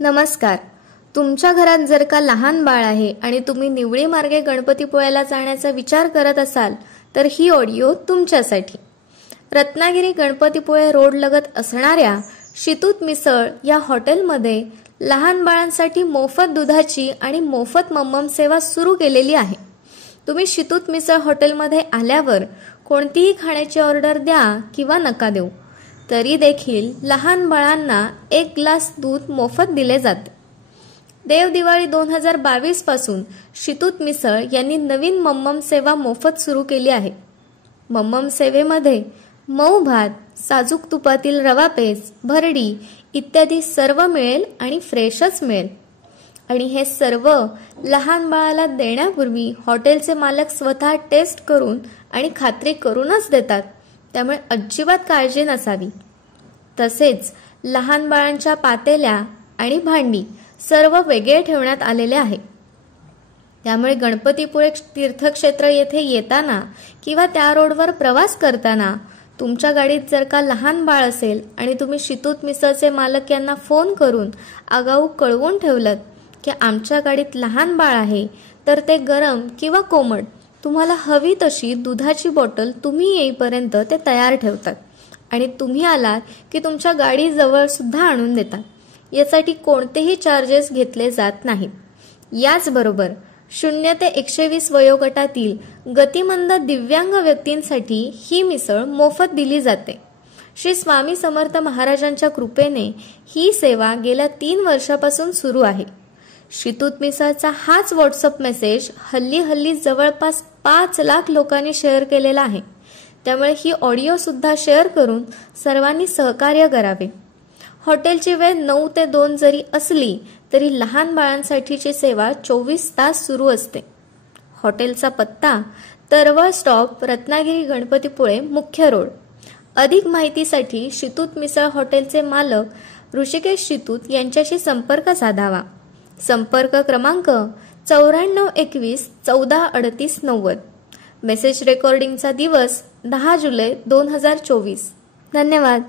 नमस्कार. तुमच्या घरात जर का लहान बाळ आहे आणि तुम्ही निवळी मार्गे गणपतीपुळ्याला जाण्याचा विचार करत असाल तर ही ऑडिओ तुमच्यासाठी. रत्नागिरी गणपतीपुळे रोड लगत असणाऱ्या शितूत मिसळ या हॉटेलमध्ये लहान बाळांसाठी मोफत दुधाची आणि मोफत मम्मम सेवा सुरू केलेली आहे. तुम्ही शितूत मिसळ हॉटेलमध्ये आल्यावर कोणतीही खाण्याची ऑर्डर द्या किंवा नका देऊ, तरी देखील लहान बाळांना 1 ग्लास दूध मोफत दिले जाते. देव दिवाळी 2022 पासून शितूत मिसळ यांनी नवीन मम्मम सेवा मोफत सुरू केली आहे. मम्मम सेवेमध्ये मऊ भात, साजूक तुपातील रवा पेज, भरडी इत्यादी सर्व मिळेल आणि फ्रेशच मिळेल. आणि हे सर्व लहान बाळाला देण्यापूर्वी हॉटेलचे मालक स्वतः टेस्ट करून आणि खात्री करूनच देतात, त्यामुळे अजिबात काळजी नसावी. तसेच लहान बाळांच्या पातेल्या आणि भांडी सर्व वेगळे ठेवण्यात आलेले आहे. त्यामुळे गणपतीपुळे तीर्थक्षेत्र येथे येताना किंवा त्या रोडवर प्रवास करताना तुमच्या गाडीत जर का लहान बाळ असेल आणि तुम्ही शितूत मिसळचे मालक यांना फोन करून आगाऊ कळवून ठेवलं की आमच्या गाडीत लहान बाळ आहे, तर ते गरम किंवा कोमट तुम्हाला हवी तशी दुधाची बॉटल तुम्ही येईपर्यंत ते तयार ठेवतात आणि तुम्ही आलात की तुमच्या गाडीजवळ सुद्धा आणून देतात. यासाठी कोणतेही चार्जेस घेतले जात नाहीत. याचबरोबर 0 ते 120 वयोगटातील गतिमंद दिव्यांग व्यक्तींसाठी ही मिसळ मोफत दिली जाते. श्री स्वामी समर्थ महाराजांच्या कृपेने ही सेवा गेल्या 3 वर्षापासून सुरू आहे. शितूत मिसळचा हाच व्हॉट्सअप मेसेज हल्ली जवळपास 5 लाख लोकांनी शेअर केलेला आहे. त्यामुळे ही ऑडिओ सुद्धा शेअर करून सर्वांनी सहकार्य करावे. हॉटेलची वेळ 9 ते 2 जरी असली तरी लहान बाळांसाठीची सेवा 24 तास सुरू असते. हॉटेलचा पत्ता तरवळ स्टॉप, रत्नागिरी गणपतीपुळे मुख्य रोड. अधिक माहितीसाठी शितूत मिसळ हॉटेलचे मालक ऋषिकेश शितूत यांच्याशी संपर्क साधावा. संपर्क क्रमांक 9421 14 38 90. मेसेज रेकॉर्डिंगचा दिवस 10 जुलै 2024. धन्यवाद.